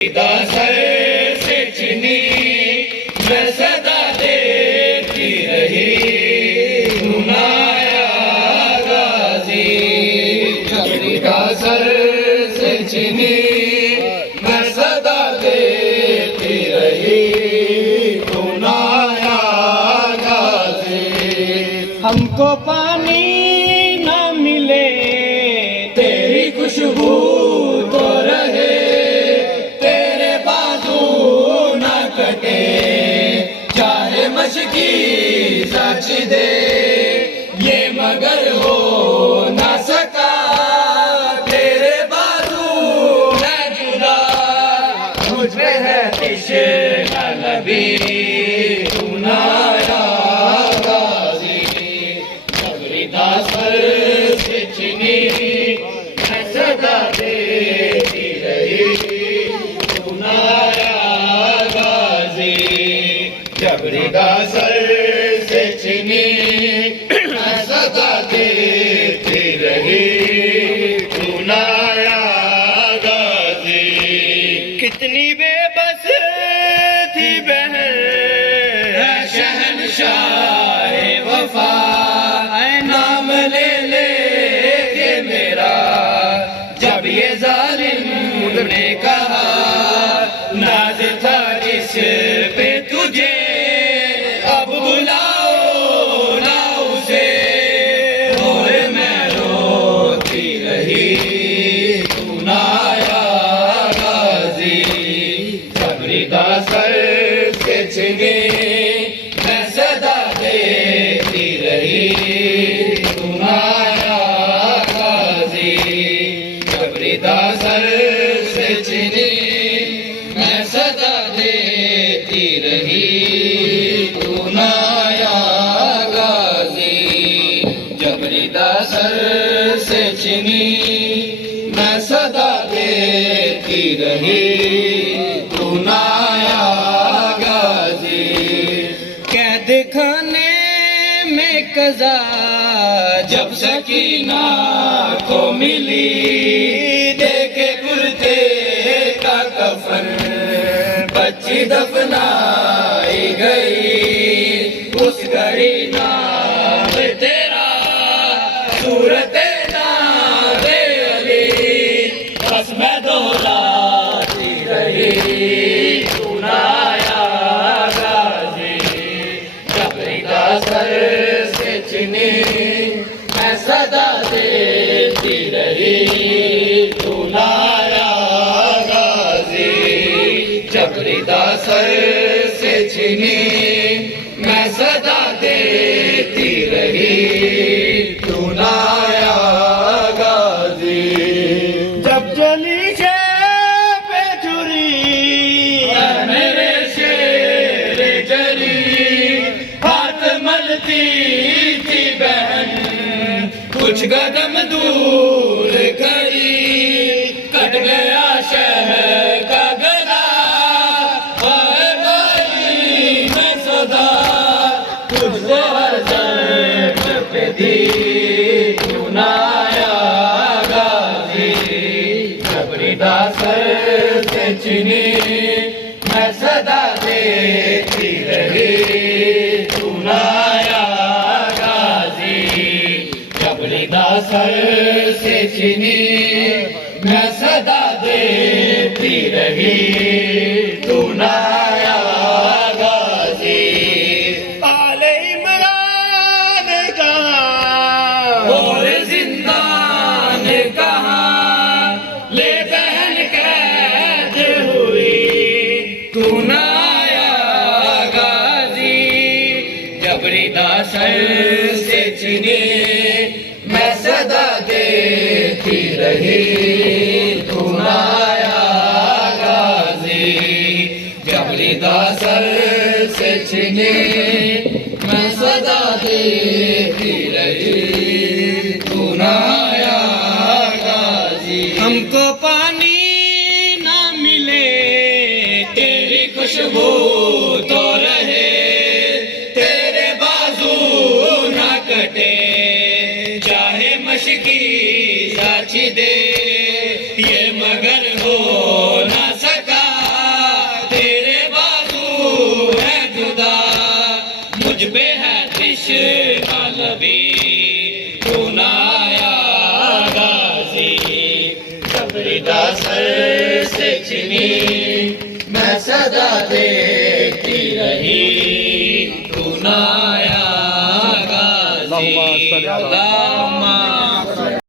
दासर से चिनी मैं सदा देती रही सुनाया गाजी। दासर से चिनी मैं सदा देती रही सुनाया गाजी। हमको पानी ना मिले तेरी खुशबू तो रहे, तेरे बाजू ना कटे, चाहे मशकी सच दे ये मगर हो ना सका। तेरे बाजू न जुदा मुझ पे है इश्क़ नबी सुनाया गाजी। जबरी दासर से चिनी मैं सदा देती रही सुनाया गाजी। जबरी दासर से चिनी मैं सदा देती रही सुनाया गाजी। कितनी बेबस थी बहन शहनशाह वफा नाम ले ले के मेरा, जब ये जालिम ने कहा नाज था जिस पे तुझे, अब बुलाओ ना उसे और मैं रोती रही सुनाया गाजी। जबरी दासर से छिने मैं सदा देती रही सुनाया गाजी। जबरी दासर से चिनी मैं सदा देती रही सुनाया गाजी। जबरी दासर से चिनी मैं सदा देती रही सुनाया गाजी। कैद खाने में कज़ा जब सकीना को मिली, देखे कुर्ते का कफन बच्ची दफनाई गई। उस घड़ी नाम तेरा सूरत नाम अली, बस मैं दोहराती रही सुनाया गाजी। जबरी दासर से चिनी मैं सदा देती रही सुनाया गाजी। जबरी दासर से चिनी मैं सदा देती रही सुनाया गाजी। जब जली पे चुरी मेरे शेर जरी हाथ मलती थी बहन, कुछ कदम दूर खड़ी कट गया शहर का गला। हाय भाई मैं सदा तुझसे हर दर्द पे दी सुनाया गाजी। जबरी दासर से चिनी मैं सदा देती रही सुनाया गाजी। जबरी दासर से चिनी मैं सदा देती रही सुनाया गाजी। आले इमरान का और जिंदान कहाँ ले बहन कैद हुई तू ना आया गाजी। जबरी दासर से चिनी मैं सदा देती रही तू ना आया गाजी। जबरी दासर से चिनी मैं सदा देती रही तू ना आया गाजी। हमको पानी ना मिले तेरी खुशबू तो रहे, तेरे बाजू ना कटे, चाहे मशकी साची दे ये मगर हो ना सका। पे है तृष्णा नबी तू ना आया गाजी कब्रिदा सर से छिनी मैं सदा देखती रही तू ना आया गाजी